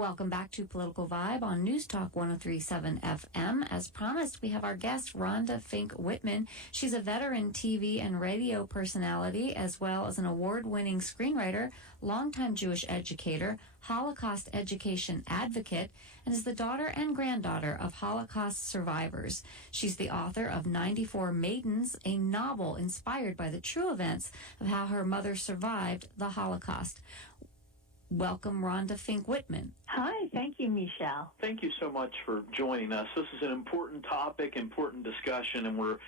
Welcome back to Political Vibe on News Talk 103.7 FM. As promised, we have our guest, Rhonda Fink-Whitman. She's a veteran TV and radio personality, as well as an award-winning screenwriter, longtime Jewish educator, Holocaust education advocate, and is the daughter and granddaughter of Holocaust survivors. She's the author of 94 Maidens, a novel inspired by the true events of how her mother survived the Holocaust. Welcome, Rhonda Fink-Whitman. Hi, thank you, Michelle. Thank you so much for joining us. This is an important topic, important discussion, and we're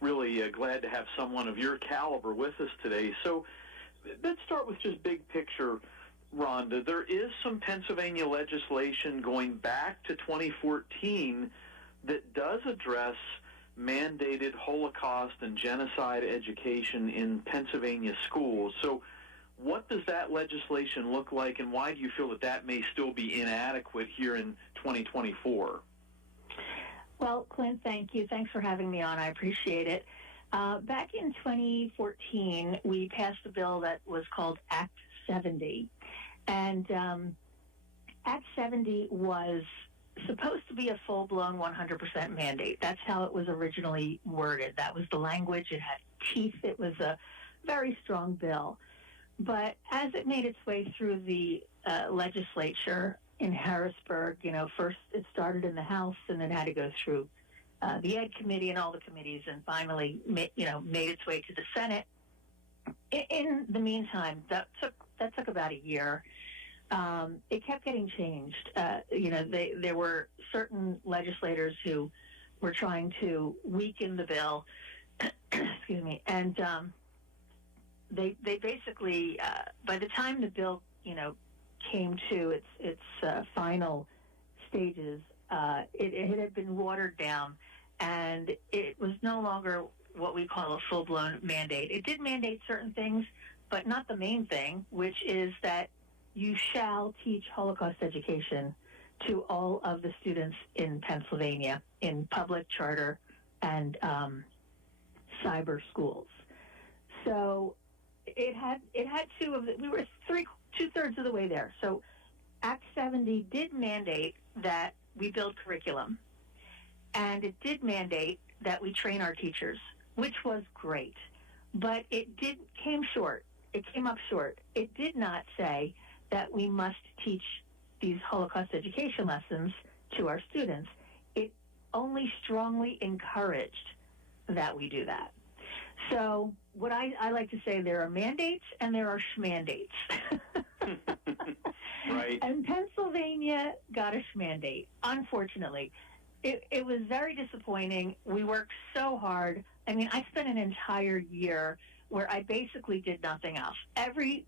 really glad to have someone of your caliber with us today. So let's start with just big picture, Rhonda. There is some Pennsylvania legislation going back to 2014 that does address mandated Holocaust and genocide education in Pennsylvania schools. So what does that legislation look like, and why do you feel that that may still be inadequate here in 2024? Well, Clint, thank you. Thanks for having me on. I appreciate it. Back in 2014, we passed a bill that was called Act 70. And Act 70 was supposed to be a full-blown 100% mandate. That's how it was originally worded. That was the language. It had teeth. It was a very strong bill. But as it made its way through the legislature in Harrisburg, first it started in the House and then had to go through the Ed Committee and all the committees, and finally, made its way to the Senate. In the meantime, that took about a year. It kept getting changed. There were certain legislators who were trying to weaken the bill. Excuse me, and they basically, by the time the bill, came to its final stages, it had been watered down, and it was no longer what we call a full-blown mandate. It did mandate certain things, but not the main thing, which is that you shall teach Holocaust education to all of the students in Pennsylvania in public, charter, and cyber schools. So it had we were two-thirds of the way there. So Act 70 did mandate that we build curriculum, and it did mandate that we train our teachers, which was great. But it came short. It came up short. It did not say that we must teach these Holocaust education lessons to our students. It only strongly encouraged that we do that. So what I like to say, there are mandates and there are schmandates. Right. And Pennsylvania got a schmandate, unfortunately. It was very disappointing. We worked so hard. I mean, I spent an entire year where I basically did nothing else. Every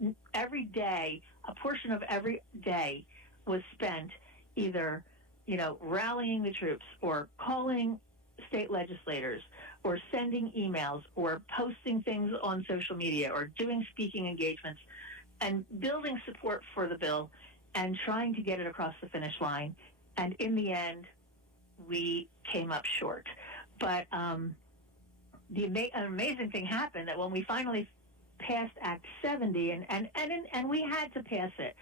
day, a portion of every day was spent either, rallying the troops or calling state legislators or sending emails or posting things on social media or doing speaking engagements and building support for the bill and trying to get it across the finish line. And in the end, we came up short. But an amazing thing happened, that when we finally passed Act 70, and we had to pass it,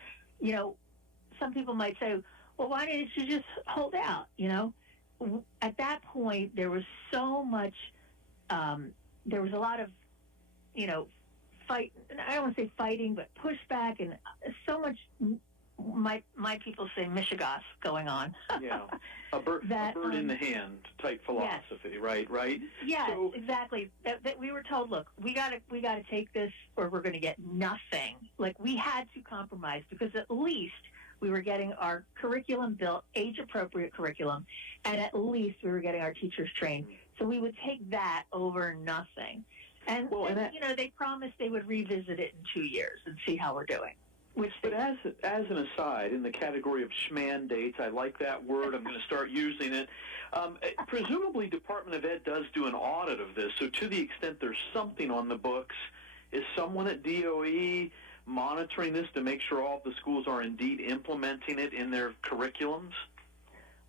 some people might say, well, why didn't you just hold out, At that point, there was so much, there was a lot of, fight. I don't want to say fighting, but pushback, and so much. My people say mishigas going on. Yeah, a bird in the hand type philosophy, yes. Right. Yes, so, exactly. That we were told, look, we got to take this, or we're going to get nothing. Like, we had to compromise, because at least we were getting our curriculum built, age-appropriate curriculum, and at least we were getting our teachers trained. So we would take that over nothing. And, they promised they would revisit it in 2 years and see how we're doing. But as an aside, in the category of schmandates, I like that word. I'm going to start using it. Presumably, Department of Ed does do an audit of this. So to the extent there's something on the books, is someone at DOE monitoring this to make sure all of the schools are indeed implementing it in their curriculums?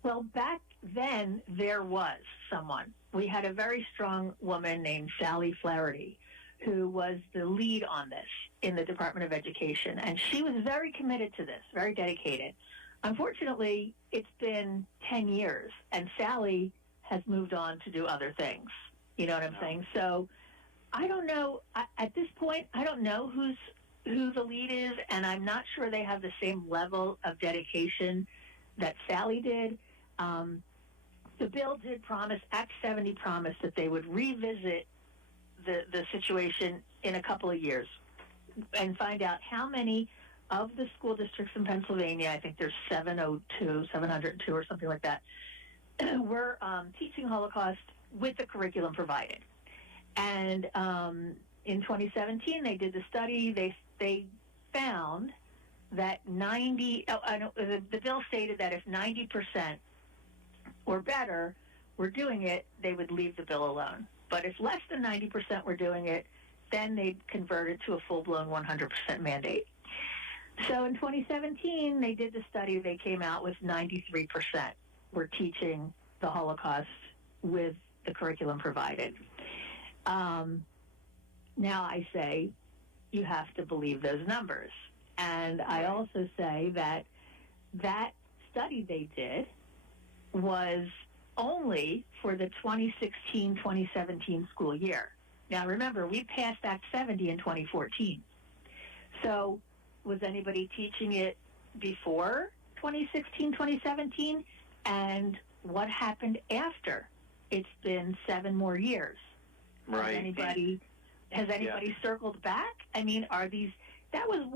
Well, back then, there was someone. We had a very strong woman named Sally Flaherty, who was the lead on this in the Department of Education. And she was very committed to this, very dedicated. unfortunately, it's been 10 years, and Sally has moved on to do other things. You know what I'm saying? So I don't know. At this point, I don't know who the lead is, and I'm not sure they have the same level of dedication that Sally did. The bill did promise, Act 70 promised that they would revisit the situation in a couple of years and find out how many of the school districts in Pennsylvania, I think there's 702 or something like that, were teaching Holocaust with the curriculum provided. And in 2017, they did the study. They found that the bill stated that if 90% or better were doing it, they would leave the bill alone. But if less than 90% were doing it, then they'd convert it to a full-blown 100% mandate. So in 2017, they did the study. They came out with 93% were teaching the Holocaust with the curriculum provided. Now I say you have to believe those numbers. And I also say that study they did was only for the 2016-2017 school year. Now remember, we passed Act 70 in 2014. So was anybody teaching it before 2016-2017? And what happened after? It's been 7 more years. Right. Has anybody circled back? I mean, that was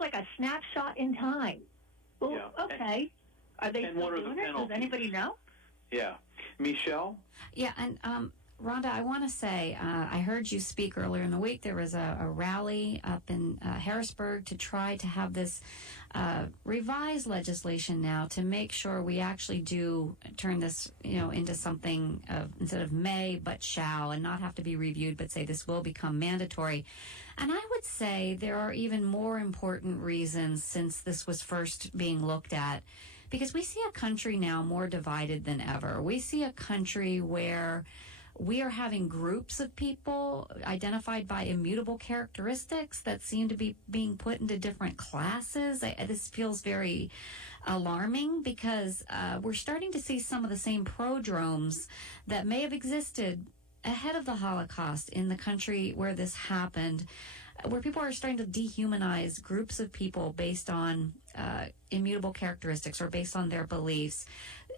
like a snapshot in time. Well, yeah. Okay. Are they still doing it? Does anybody know? Yeah. Michelle? Yeah, and Rhonda, I want to say, I heard you speak earlier in the week. There was a rally up in Harrisburg to try to have this revised legislation now to make sure we actually do turn this, into something instead of may, but shall, and not have to be reviewed, but say this will become mandatory. And I would say there are even more important reasons since this was first being looked at, because we see a country now more divided than ever. We see a country where we are having groups of people identified by immutable characteristics that seem to be being put into different classes. This feels very alarming because we're starting to see some of the same prodromes that may have existed ahead of the Holocaust in the country where this happened, where people are starting to dehumanize groups of people based on immutable characteristics or based on their beliefs.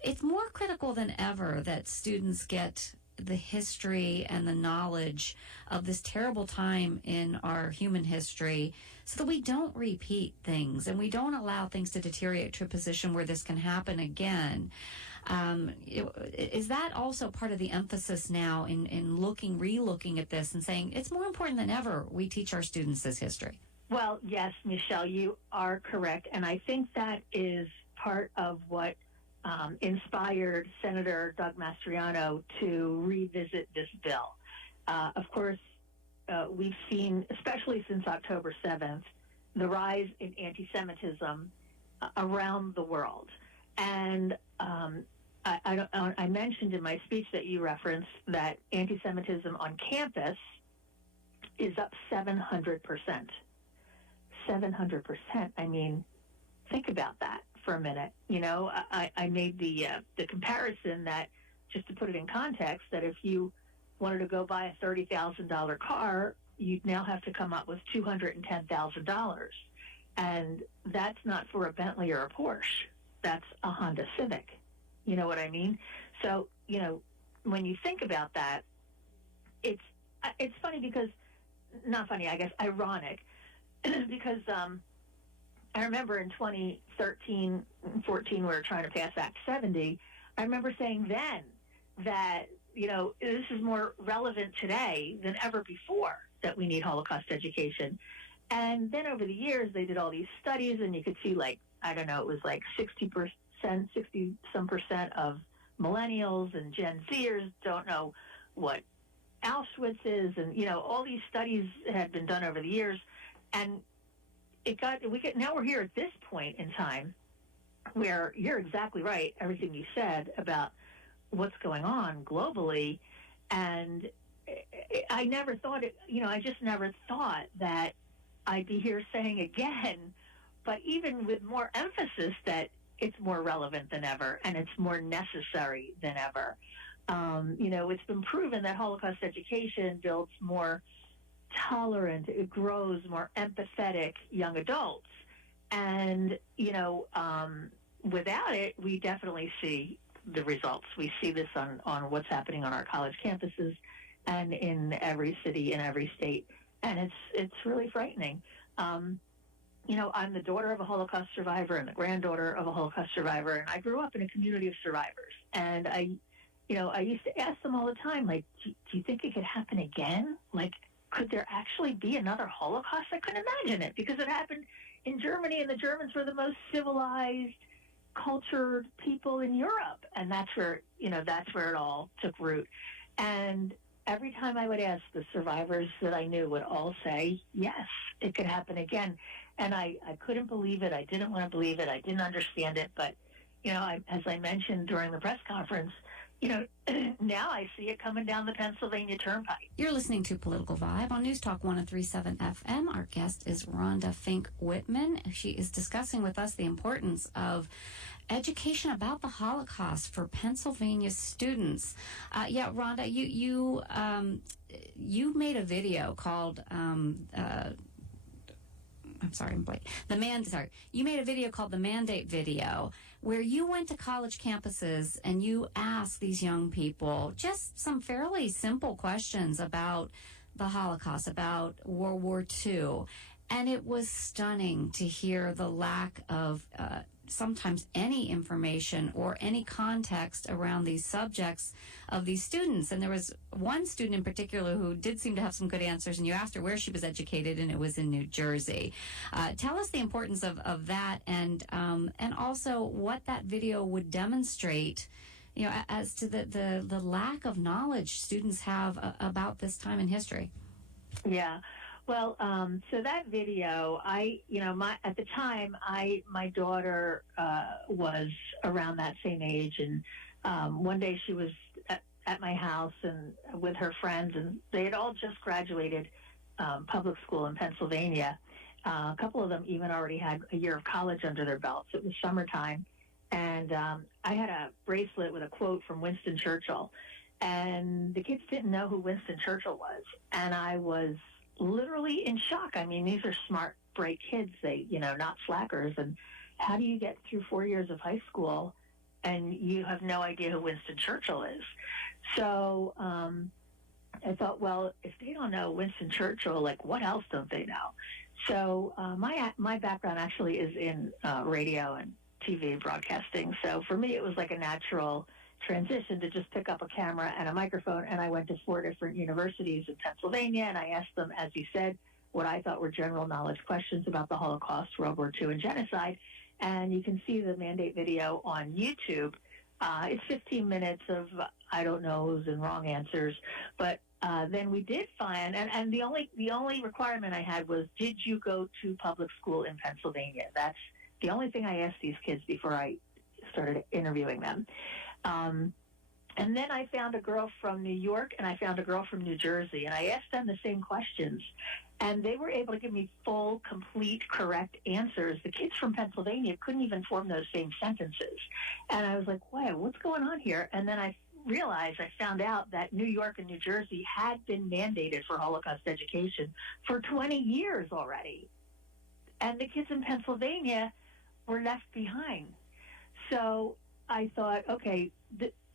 It's more critical than ever that students get the history and the knowledge of this terrible time in our human history so that we don't repeat things and we don't allow things to deteriorate to a position where this can happen again. Is that also part of the emphasis now in relooking at this and saying it's more important than ever we teach our students this history? Well, yes, Michelle, you are correct. And I think that is part of what inspired Senator Doug Mastriano to revisit this bill. Of course, we've seen, especially since October 7th, the rise in anti-Semitism around the world. And I mentioned in my speech that you referenced that anti-Semitism on campus is up 700%. 700%. I mean, think about that for a minute. I made the comparison that, just to put it in context, that if you wanted to go buy a $30,000 car, you'd now have to come up with $210,000. And that's not for a Bentley or a Porsche. That's a Honda Civic. You know what I mean? So, when you think about that, it's funny because, not funny, I guess, ironic, because I remember in 2013, 14, we were trying to pass Act 70. I remember saying then that, this is more relevant today than ever before that we need Holocaust education. And then over the years, they did all these studies, and you could see, it was like 60-some% of millennials and Gen Zers don't know what Auschwitz is, and, all these studies had been done over the years. And now we're here at this point in time where you're exactly right, everything you said about what's going on globally. And I never thought I just never thought that I'd be here saying again, but even with more emphasis, that it's more relevant than ever, and it's more necessary than ever. It's been proven that Holocaust education builds more tolerant, it grows more empathetic young adults. And, without it, we definitely see the results. We see this on what's happening on our college campuses and in every city, in every state. And it's really frightening. I'm the daughter of a Holocaust survivor and the granddaughter of a Holocaust survivor, and I grew up in a community of survivors. And I used to ask them all the time, like, do you think it could happen again? Like, could there actually be another Holocaust? I couldn't imagine it because it happened in Germany, and the Germans were the most civilized, cultured people in Europe. And that's where it all took root. And every time I would ask, the survivors that I knew would all say, yes, it could happen again. And I couldn't believe it. I didn't want to believe it. I didn't understand it. But, as I mentioned during the press conference, now I see it coming down the Pennsylvania Turnpike. You're listening to Political Vibe on News Talk 103.7 FM. Our guest is Rhonda Fink-Whitman. She is discussing with us the importance of education about the Holocaust for Pennsylvania students. Rhonda, you made a video called You made a video called the Mandate Video, where you went to college campuses and you asked these young people just some fairly simple questions about the Holocaust, about World War II. And it was stunning to hear the lack of sometimes any information or any context around these subjects of these students. And there was one student in particular who did seem to have some good answers, and you asked her where she was educated, and it was in New Jersey. Tell us the importance of that, and also what that video would demonstrate, as to the lack of knowledge students have about this time in history. Yeah. Well, so that video, at the time, my daughter was around that same age, and one day she was at my house and with her friends, and they had all just graduated public school in Pennsylvania. A couple of them even already had a year of college under their belts. It was summertime, and I had a bracelet with a quote from Winston Churchill, and the kids didn't know who Winston Churchill was, and I was literally in shock. I mean, these are smart, bright kids, they, not slackers. And how do you get through 4 years of high school and you have no idea who Winston Churchill is? So I thought, well, if they don't know Winston Churchill, like, what else don't they know? So my background actually is in radio and TV broadcasting. So for me, it was like a natural transition to just pick up a camera and a microphone, and I went to 4 different universities in Pennsylvania, and I asked them, as you said, what I thought were general knowledge questions about the Holocaust, World War II, and genocide. And you can see the Mandate video on YouTube. It's 15 minutes of I don't knows and wrong answers, but then we did find, and the only requirement I had was, did you go to public school in Pennsylvania? That's the only thing I asked these kids before I started interviewing them. And then I found a girl from New York and I found a girl from New Jersey, and I asked them the same questions, and they were able to give me full, complete, correct answers. The kids from Pennsylvania couldn't even form those same sentences. And I was like, wow, what's going on here? And then I found out that New York and New Jersey had been mandated for Holocaust education for 20 years already. And the kids in Pennsylvania were left behind. So I thought, okay,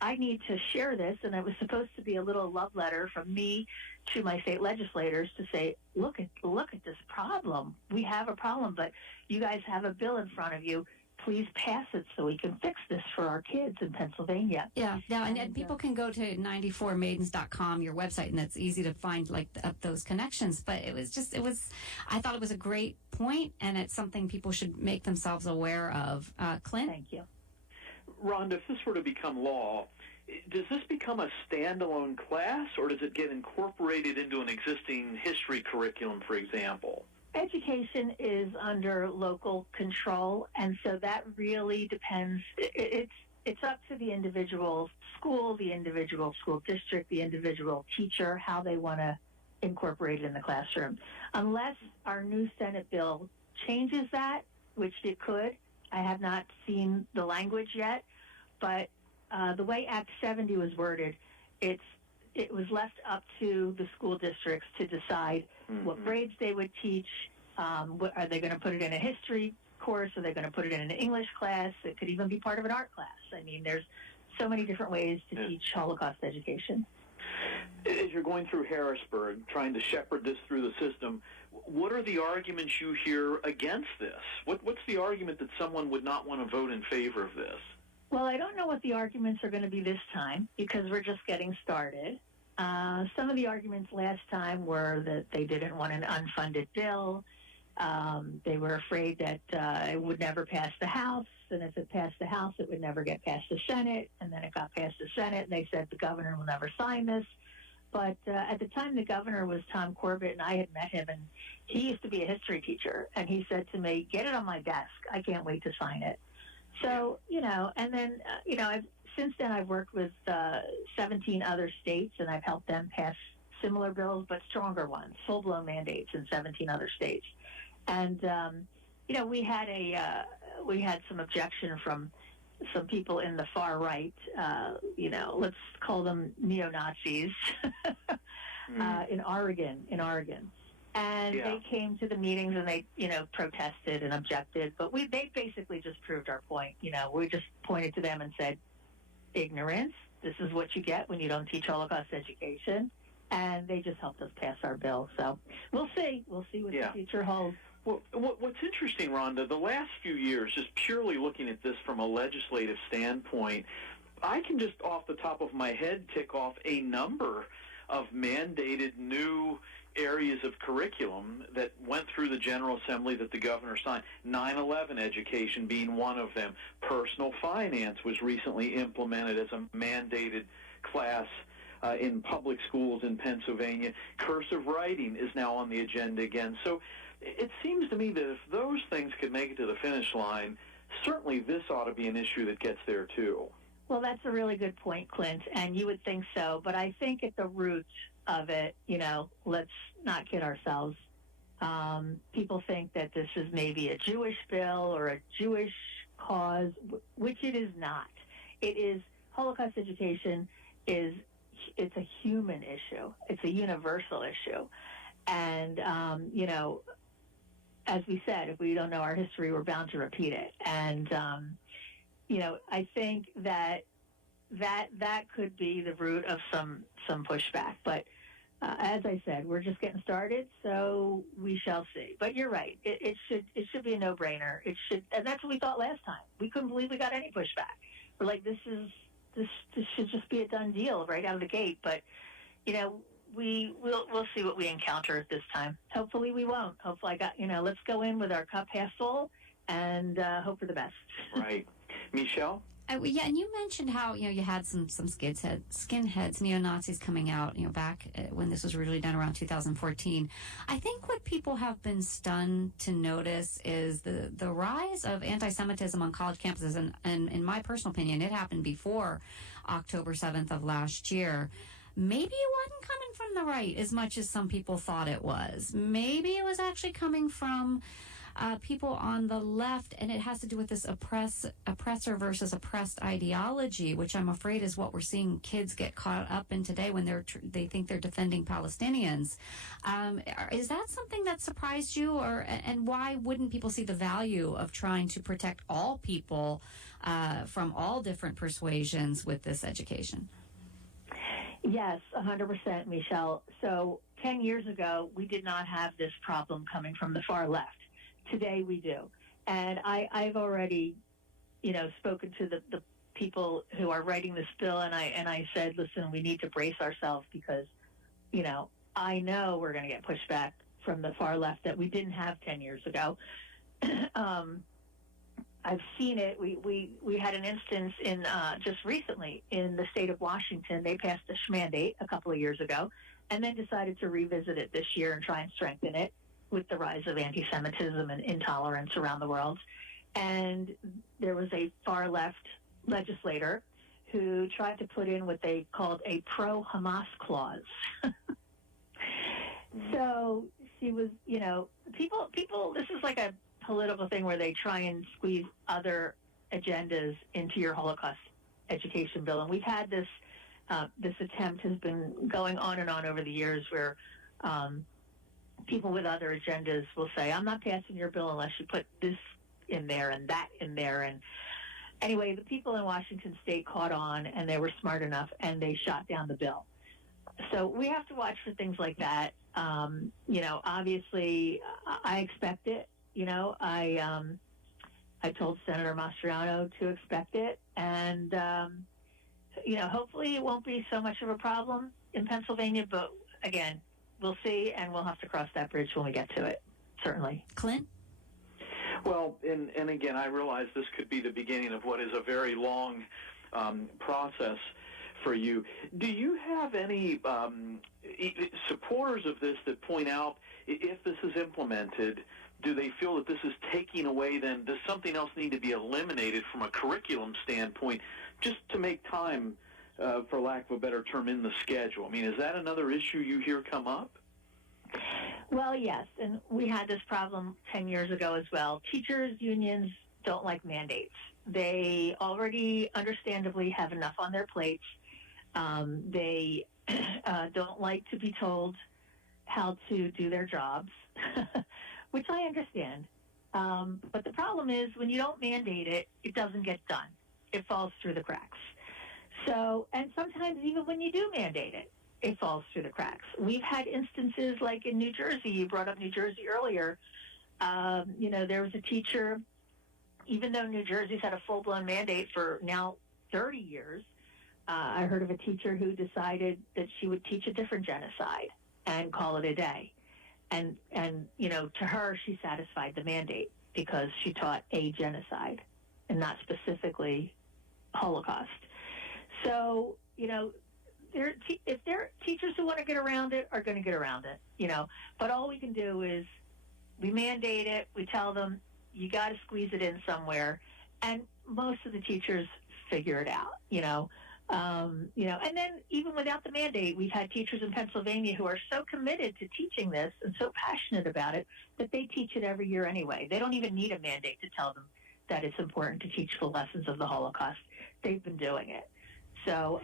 I need to share this, and it was supposed to be a little love letter from me to my state legislators to say, look at this problem. We have a problem, but you guys have a bill in front of you. Please pass it so we can fix this for our kids in Pennsylvania. Yeah. Now, and people can go to 94maidens.com, your website, and it's easy to find those connections. But I thought it was a great point, and it's something people should make themselves aware of. Clint? Thank you. Rhonda, if this were to become law, does this become a standalone class, or does it get incorporated into an existing history curriculum, for example? Education is under local control, and so that really depends. It's up to the individual school, the individual school district, the individual teacher, how they want to incorporate it in the classroom. Unless our new Senate bill changes that, which it could, I have not seen the language yet, but the way Act 70 was worded, it was left up to the school districts to decide what grades they would teach. Are they going to put it in a history course? Are they going to put it in an English class? It could even be part of an art class. I mean, there's so many different ways to teach Holocaust education. As you're going through Harrisburg, trying to shepherd this through the system, what are the arguments you hear against this? What's the argument that someone would not want to vote in favor of this? Well, I don't know what the arguments are going to be this time because we're just getting started. Some of the arguments last time were that they didn't want an unfunded bill. They were afraid that it would never pass the House, and if it passed the House, it would never get past the Senate, and then it got past the Senate, and they said the governor will never sign this. But at the time, the governor was Tom Corbett, and I had met him, and he used to be a history teacher, and he said to me, get it on my desk. I can't wait to sign it. So, and then, since then I've worked with 17 other states, and I've helped them pass similar bills, but stronger ones, full-blown mandates in 17 other states. And, we had some objection from some people in the far right, let's call them neo-Nazis, in Oregon. And they came to the meetings and they, protested and objected. But they basically just proved our point. We just pointed to them and said, ignorance, this is what you get when you don't teach Holocaust education. And they just helped us pass our bill. So we'll see. We'll see what the future holds. Well, what's interesting, Rhonda, the last few years, just purely looking at this from a legislative standpoint, I can just off the top of my head tick off a number of mandated new areas of curriculum that went through the General Assembly that the governor signed, 9/11 education being one of them. Personal finance was recently implemented as a mandated class in public schools in Pennsylvania. Cursive writing is now on the agenda again. So it seems to me that if those things could make it to the finish line, certainly this ought to be an issue that gets there too. Well, that's a really good point, Clint, and you would think so. But I think at the root of it, let's not kid ourselves. People think that this is maybe a Jewish bill or a Jewish cause, which it is not. It is, Holocaust education it's a human issue. It's a universal issue. And, as we said, if we don't know our history, we're bound to repeat it. And, I think that could be the root of some pushback. But as I said, we're just getting started, so we shall see. But you're right; it should be a no-brainer. It should, and that's what we thought last time. We couldn't believe we got any pushback. We're like, this should just be a done deal right out of the gate. But we'll see what we encounter at this time. Hopefully we won't. Hopefully let's go in with our cup half full and hope for the best. Right. Michelle? And you mentioned how, you had some skinheads, neo-Nazis coming out, back when this was really done around 2014. I think what people have been stunned to notice is the rise of anti-Semitism on college campuses. And in my personal opinion, it happened before October 7th of last year. Maybe it wasn't coming from the right as much as some people thought it was. Maybe it was actually coming from people on the left, and it has to do with this oppressor versus oppressed ideology, which I'm afraid is what we're seeing kids get caught up in today when they think they're defending Palestinians. Is that something that surprised you, and why wouldn't people see the value of trying to protect all people from all different persuasions with this education? Yes, 100%, Michelle. So 10 years ago, we did not have this problem coming from the far left. Today we do. And I've already, spoken to the people who are writing this bill, and I said, listen, we need to brace ourselves because, I know we're going to get pushback from the far left that we didn't have 10 years ago. I've seen it. We had an instance in just recently in the state of Washington. They passed a mandate a couple of years ago and then decided to revisit it this year and try and strengthen it with the rise of anti-Semitism and intolerance around the world. And there was a far-left legislator who tried to put in what they called a pro-Hamas clause. So she was, people, this is like a political thing where they try and squeeze other agendas into your Holocaust education bill. And we've had this attempt has been going on and on over the years where people with other agendas will say, I'm not passing your bill unless you put this in there and that in there. And anyway, the people in Washington State caught on, and they were smart enough, and they shot down the bill. So we have to watch for things like that. Obviously, I expect it. I told Senator Mastriano to expect it, and hopefully it won't be so much of a problem in Pennsylvania. But again, we'll see, and we'll have to cross that bridge when we get to it. Certainly, Clint. Well, and again, I realize this could be the beginning of what is a very long process for you. Do you have any supporters of this that point out if this is implemented, do they feel that this is taking away, then does something else need to be eliminated from a curriculum standpoint just to make time, for lack of a better term, in the schedule? I mean, is that another issue you hear come up? Well, yes, and we had this problem 10 years ago as well. Teachers' unions don't like mandates. They already, understandably, have enough on their plates. They don't like to be told how to do their jobs, which I understand. But the problem is when you don't mandate it, it doesn't get done. It falls through the cracks. So, and sometimes even when you do mandate it, it falls through the cracks. We've had instances like in New Jersey. You brought up New Jersey earlier. There was a teacher, even though New Jersey's had a full-blown mandate for now 30 years, I heard of a teacher who decided that she would teach a different genocide and call it a day. And to her, she satisfied the mandate because she taught a genocide and not specifically Holocaust. So, if there are teachers who want to get around it are going to get around it, But all we can do is we mandate it. We tell them you got to squeeze it in somewhere, and most of the teachers figure it out, And then even without the mandate, we've had teachers in Pennsylvania who are so committed to teaching this and so passionate about it that they teach it every year anyway. They don't even need a mandate to tell them that it's important to teach the lessons of the Holocaust. They've been doing it. So,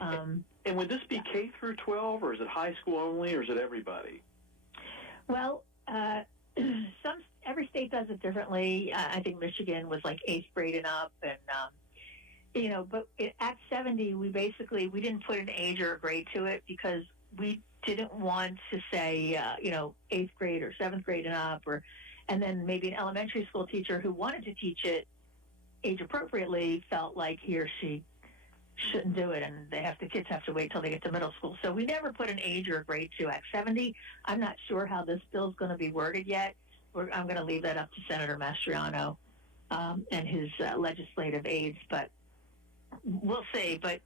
and would this be K through 12, or is it high school only, or is it everybody? Well, every state does it differently. I think Michigan was like 8th grade and up, and but at 70, we didn't put an age or a grade to it because we didn't want to say 8th grade or 7th grade and up, and then maybe an elementary school teacher who wanted to teach it age appropriately felt like he or she shouldn't do it, and the kids have to wait till they get to middle school. So we never put an age or a grade to at 70. I'm not sure how this bill is going to be worded yet. I'm going to leave that up to Senator Mastriano and his legislative aides, but we'll see. But,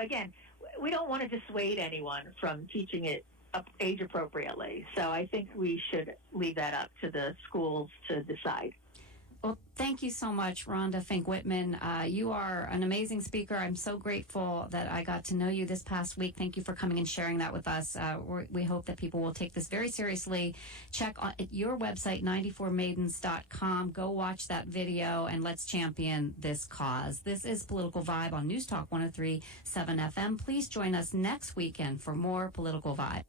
again, we don't want to dissuade anyone from teaching it age appropriately. So I think we should leave that up to the schools to decide. Well, thank you so much, Rhonda Fink-Whitman. You are an amazing speaker. I'm so grateful that I got to know you this past week. Thank you for coming and sharing that with us. We hope that people will take this very seriously. Check on your website, 94maidens.com. Go watch that video, and let's champion this cause. This is Political Vibe on News Talk 103.7 FM. Please join us next weekend for more Political Vibe.